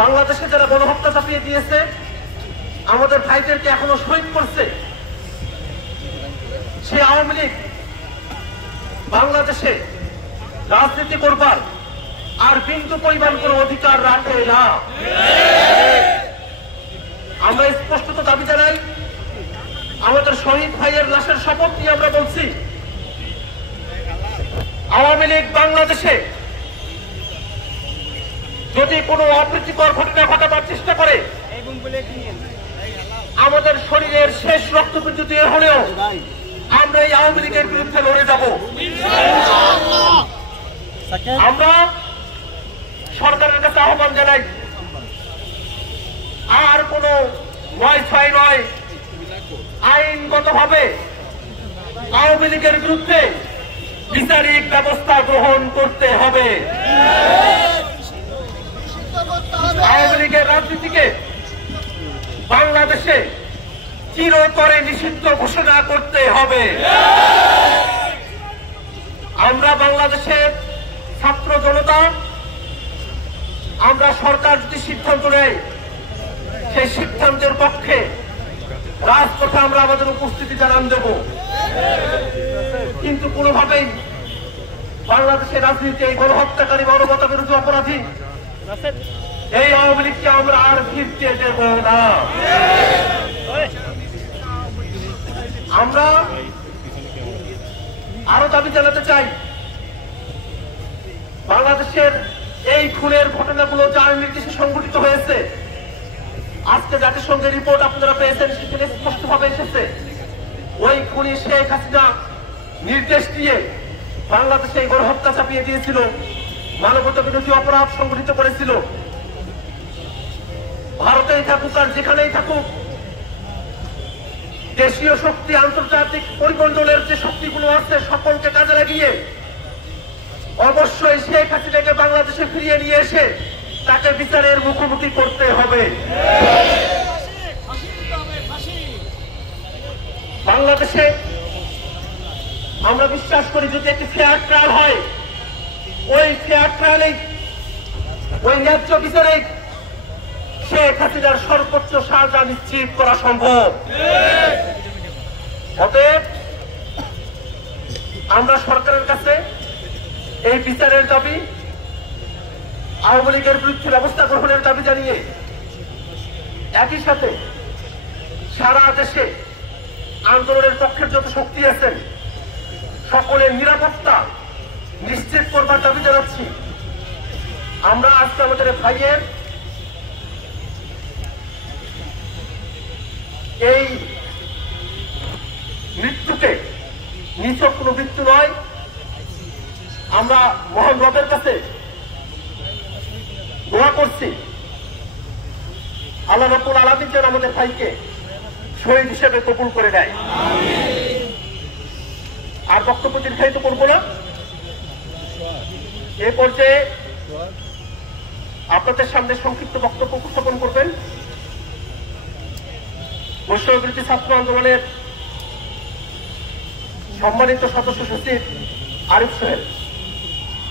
বাংলাদেশে যারা গণহত্যা চাপিয়ে দিয়েছে, আমাদের ভাইদেরকে এখনো শহীদ করছে, সে আওয়ামী লীগ বাংলাদেশে রাজনীতি করবার আর বিন্দু পরিমাণ কোনো অধিকার রাখে না। আমরা স্পষ্টত দাবি জানাই, আমাদের শহীদ ভাইয়ের লাশের শপথ নিয়ে আমরা বলছি, আওয়ামী লীগ বাংলাদেশে যদি কোনো অপ্রীতিকর ঘটনা ঘটাবার চেষ্টা করে, আমাদের শরীরের শেষ রক্তবিন্দু দিয়ে হলেও আমরা এই আওয়ামী লীগের বিরুদ্ধে লড়ে যাব। আমরা সরকারের কাছে আহ্বান জানাই, আর কোন নয় আইনগতভাবে আওয়ামী লীগের বিরুদ্ধে বিচারিক ব্যবস্থা গ্রহণ করতে হবে। আওয়ামী লীগের রাজনীতিকে বাংলাদেশে চিরতরে নিষিদ্ধ ঘোষণা করতে হবে। আমরা বাংলাদেশের ছাত্র জনতা, আমরা সরকার যদি সিদ্ধান্ত নেয়, সেই সিদ্ধান্তের পক্ষে রাজপথে আমরা আমাদের উপস্থিতি জানান দেব। কিন্তু কোনোভাবেই বাংলাদেশের রাজনীতি এই গণহত্যাকারী, মানবতা বিরোধী অপরাধী এই আওয়ামী লীগকে আমরা আর ফিরতে দেব না। আমরা আরো দাবি জানাতে চাই, বাংলাদেশের এই খুনের ঘটনাগুলো যার নির্দেশে সংঘটিত হয়েছে, আজকে জাতিসংঘের রিপোর্ট আপনারা পেয়েছেন, সেখানে স্পষ্টভাবে এসেছে ওই খুনি শেখ হাসিনা নির্দেশ দিয়ে বাংলাদেশে এই গণহত্যা চাপিয়ে দিয়েছিল, মানবতা বিরোধী অপরাধ সংঘটিত করেছিল। ভারতেই থাকুক আর যেখানেই থাকুক, দেশীয় শক্তি, আন্তর্জাতিক পরিমণ্ডলের যে শক্তিগুলো আছে, সকলকে কাজে লাগিয়ে অবশ্যই শেখ হাসিনাকে বাংলাদেশে ফিরিয়ে নিয়ে এসে তাকে বিচারের মুখোমুখি করতে হবে। বাংলাদেশে আমরা বিশ্বাস করি, যদি একটি ফেয়ার ট্রায়াল হয়, ওই ফেয়ার ট্রায়ালে, ওই ন্যায্য বিচারে শেখ হাসিনার সর্বোচ্চ সাজা নিশ্চিত করা সম্ভব। অতএব আমরা সরকারের কাছে এই বিচারের দাবি, আওয়ামী লীগের বিরুদ্ধে ব্যবস্থা গ্রহণের দাবি জানিয়ে একই সাথে সারা দেশে আন্দোলনের পক্ষের যত শক্তি আছেন, সকলের নিরাপত্তা নিশ্চিত করবার দাবি জানাচ্ছি। আমরা আজকে আমাদের ভাইয়ের এই মৃত্যুকে নিছক কোনো মৃত্যু নয়, আমরা মহান রবের কাছে দোয়া করছি, আল্লাহ রাব্বুল আলামিন যেন আমাদের ভাইকে শহীদ হিসেবে কবুল করে নেয়। আর বক্তব্য দীর্ঘায়িত করবো না। এ পর্যায়ে আপনাদের সামনে সংক্ষিপ্ত বক্তব্য উপস্থাপন করবেন বৈষম্যবিরোধী ছাত্র আন্দোলনের সম্মানিত সদস্য সচিব আরিফ সোহেল।